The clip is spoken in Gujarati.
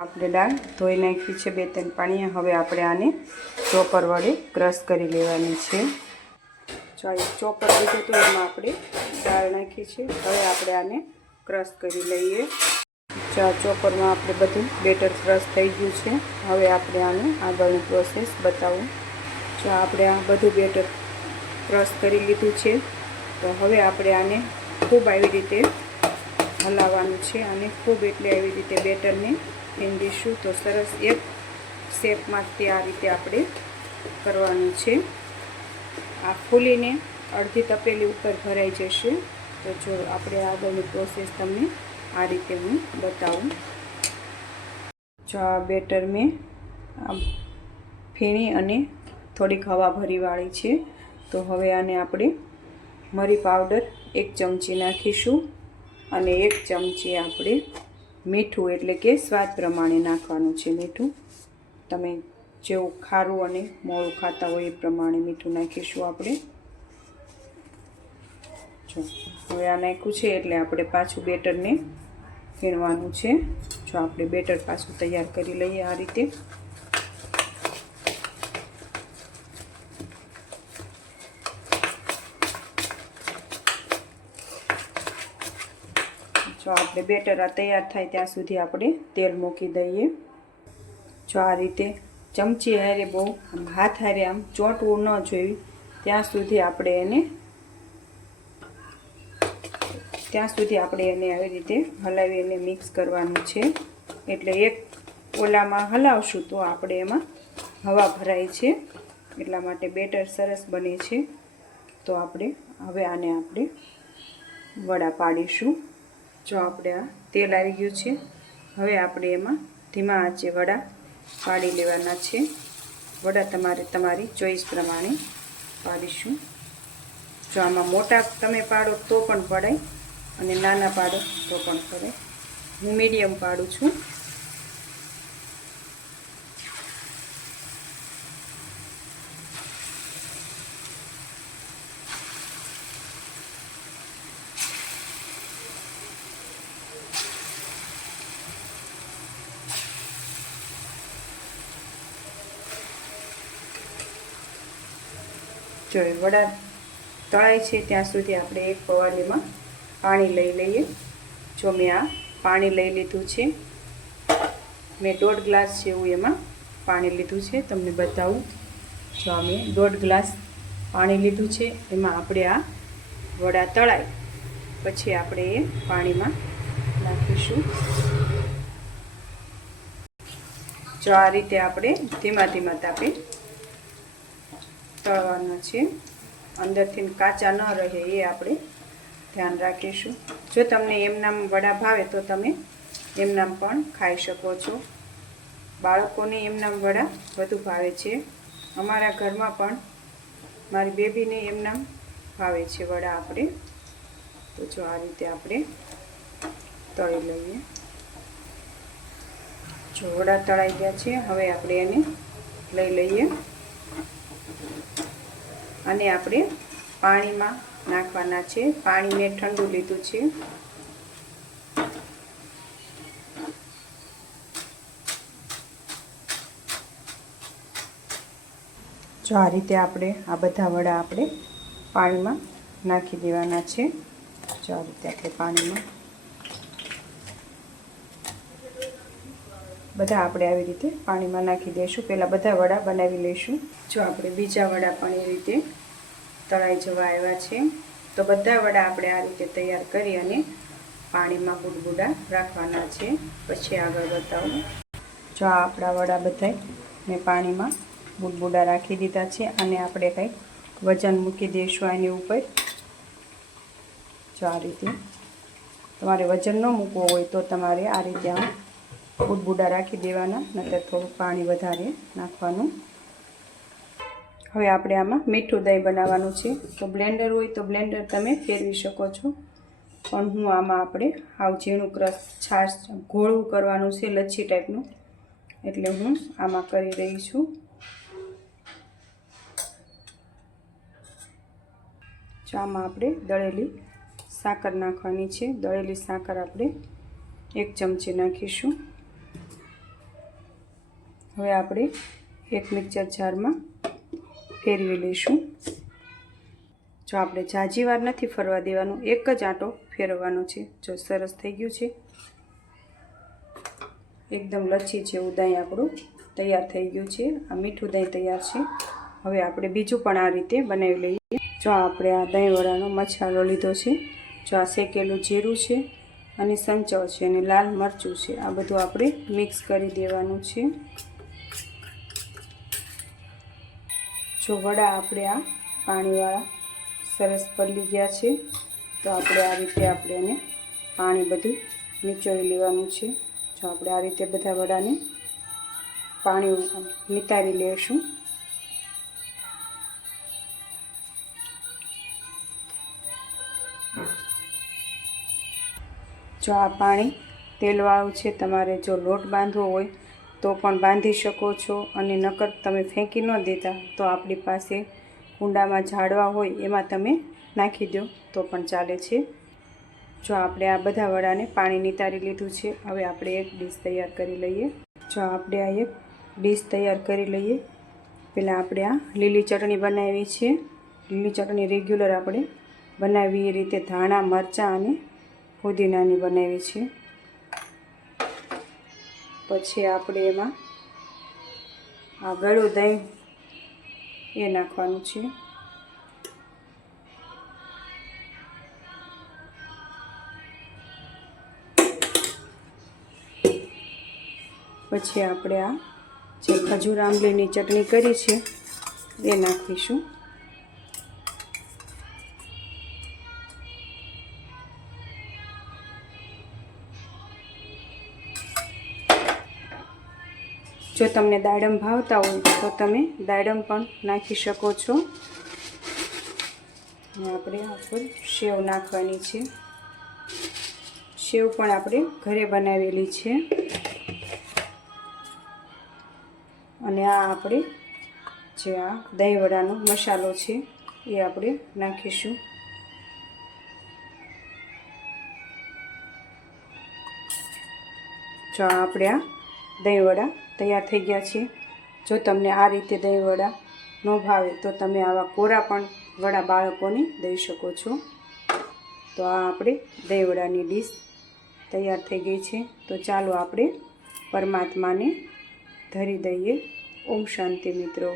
આપણે દાળ ધોઈ નાખી છે 2-3 પાણીએ। હવે આપણે આને ચોપર વડે ક્રશ કરી લેવાની છે। જો એક ચોપર લીધું તો એમાં આપણે દાળ નાખી છે। હવે આપણે આને ક્રશ કરી લઈએ। જો ચોપરમાં આપણે બધું બેટર ક્રશ થઈ ગયું છે। હવે આપણે આનું આગળની પ્રોસેસ બતાવું। જો આપણે આ બધું બેટર ક્રશ કરી લીધું છે તો હવે આપણે આને ખૂબ આવી રીતે હલાવવાનું છે અને ખૂબ એટલે આવી રીતે બેટરને ફેંદીશું તો સરસ એક શેપમાં તે આ રીતે આપણે કરવાનું છે। આ ફૂલીને અડધી તપેલી ઉપર ભરાઈ જશે। તો જો આપણે આગળની પ્રોસેસ તમને આ રીતે હું બતાવું। જો આ બેટર મેં ફેણી અને થોડીક હવા ભરી વાળી છે। તો હવે આને આપણે મરી પાવડર 1 ચમચી નાખીશું અને 1 ચમચી આપણે મીઠું એટલે કે સ્વાદ પ્રમાણે નાખવાનું છે। મીઠું તમે જેવું ખારું અને મોળું ખાતા હોય એ પ્રમાણે મીઠું નાખીશું આપણે। જો હવે આ નાખ્યું છે એટલે આપણે પાછું બેટરને ફેણવાનું છે। જો આપણે બેટર પાછું તૈયાર કરી લઈએ આ રીતે। જો આપણે બેટર આ તૈયાર થાય ત્યાં સુધી આપણે તેલ મૂકી દઈએ। જો આ રીતે ચમચી હારે બહુ હાથ હારે આમ ચોંટવું ન જોઈએ ત્યાં સુધી આપણે એને આવી રીતે હલાવીને મિક્સ કરવાનું છે। એટલે એક ઓલામાં હલાવશું તો આપણે એમાં હવા ભરાય છે એટલા માટે બેટર સરસ બને છે। તો આપણે હવે આને આપણે વડા પાડીશું। જો આપણે આ તેલ આવી ગયું છે હવે આપણે એમાં ધીમા આંચે વડા પાડી લેવાના છે। વડા તમારી ચોઈસ પ્રમાણે પાડીશું। જો આમાં મોટા તમે પાડો તો પણ પડાય અને નાના પાડો તો પણ પડાય। હું મીડિયમ પાડું છું। જો વડા તળાય છે ત્યાં સુધી આપણે એક પવાલીમાં પાણી લઈ લઈએ। જો મેં આ પાણી લઈ લીધું છે, મેં 1.5 ગ્લાસ જેવું એમાં પાણી લીધું છે। તમને બતાવું। જો મેં 1.5 ગ્લાસ પાણી લીધું છે એમાં આપણે આ વડા તળાય પછી આપણે એ પાણીમાં નાખીશું। જો આ રીતે આપણે ધીમા ધીમા તાપે તળવાના છે। અંદરથી કાચા ન રહે એ આપણે ધ્યાન રાખીશું। જો તમને એમનામ વડા ભાવે તો તમે એમનામ પણ ખાઈ શકો છો। બાળકોને એમનામ વડા વધુ ભાવે છે। અમારા ઘરમાં પણ મારી બેબીને એમનામ ભાવે છે વડા આપણે। તો જો આ રીતે આપણે તળી લઈએ। જો વડા તળાઈ ગયા છે હવે આપણે એને લઈ લઈએ અને આપણે પાણીમાં નાખવાના છે। પાણી મેં ઠંડુ લીધું છે। જો આ રીતે આપણે આ બધા વડા આપણે પાણીમાં નાખી દેવાના છે। જો આ રીતે આપણે પાણીમાં બધા આપણે આવી રીતે પાણીમાં નાખી દઈશું। પહેલાં બધા વડા બનાવી લઈશું। જો આપણે બીજા વડા પણ એ રીતે તળાઈ જવા આવ્યા છે તો બધા વડા આપણે આ રીતે તૈયાર કરી અને પાણીમાં બુડબુડા રાખવાના છે। પછી આગળ બતાવું। જો આપણા વડા બધા મેં પાણીમાં બુડબુડા રાખી દીધા છે અને આપણે કંઈક વજન મૂકી દઈશું આની ઉપર। જો આ રીતે તમારે વજન ન મૂકવો હોય તો તમારે આ રીતે આમ બુડબુડા રાખી દેવાના, નહીંતર થોડું પાણી વધારે નાખવાનું। હવે આપણે આમાં મીઠું દહીં બનાવવાનું છે। તો બ્લેન્ડર હોય તો બ્લેન્ડર તમે ફેરવી શકો છો, પણ હું આમાં આપણે હાવ ઝીણું ક્રશ છાશ ઘોળું કરવાનું છે લચ્છી ટાઈપનું, એટલે હું આમાં કરી રહી છું। જો આમાં આપણે દળેલી સાકર નાખવાની છે। દળેલી સાકર આપણે 1 ચમચી નાખીશું। હવે આપણે એક મિક્સર જારમાં ફેરવી લઈશું। જો આપણે ઝાઝી વાર નથી ફરવા દેવાનું, એક જ આંટો ફેરવવાનો છે। જો સરસ થઈ ગયું છે, એકદમ લચ્છી જેવું દહીં આપણું તૈયાર થઈ ગયું છે। આ મીઠું દહીં તૈયાર છે। હવે આપણે બીજું પણ આ રીતે બનાવી લઈએ। જો આપણે આ દહીંવડાનો મસાલો લીધો છે, જો આ શેકેલું જીરું છે અને સંચળ છે અને લાલ મરચું છે, આ બધું આપણે મિક્સ કરી દેવાનું છે। જો વડા આપણે આ પાણીવાળા સરસ પલળી ગયા છે, તો આપણે આ રીતે એને પાણી બધું નીચોવી લેવાનું છે। જો આપણે આ રીતે બધા વડાને પાણી નિતારી લઈશું। જો આ પાણી તેલવાળું છે, તમારે જો લોટ બાંધવો હોય તો પણ બાંધી શકો છો, અને નકર તમે ફેંકી ન દેતા તો આપણી પાસે કુંડામાં ઝાડવા હોય એમાં તમે નાખી દો તો પણ ચાલે છે। જો આપણે આ બધા વડાને પાણી નિતારી લીધું છે। હવે આપણે એક ડીશ તૈયાર કરી લઈએ। જો આપણે આ એક ડીશ તૈયાર કરી લઈએ। પહેલાં આપણે આ લીલી ચટણી બનાવી છે। લીલી ચટણી રેગ્યુલર આપણે બનાવી એ રીતે ધાણા મરચાં અને પુદીનાની બનાવી છે। પછી આપણે એમાં આ ગળું દહીં એ નાખવાનું છે। પછી આપણે આ જે ખજૂર આંબલીની ચટણી કરી છે એ નાખીશું। જો તમને દાડમ ભાવતા હોય તો તમે દાડમ પણ નાખી શકો છો। આપણે આ પર સેવ નાખવાની છે। સેવ પણ આપણે ઘરે બનાવેલી છે। અને આ આપણે જે આ દહીંવડાનો મસાલો છે એ આપણે નાખીશું। જો આપણે આ દહીંવડા તૈયાર થઈ ગયા છે। જો તમને આ રીતે દહીંવડા ન ભાવે તો તમે આવા કોરા પણ વડા બાળકોને દઈ શકો છો। તો આ આપણે દહીંવડાની ડીશ તૈયાર થઈ ગઈ છે। તો ચાલો આપણે પરમાત્માને ધરી દઈએ। ઓમ શાંતિ મિત્રો।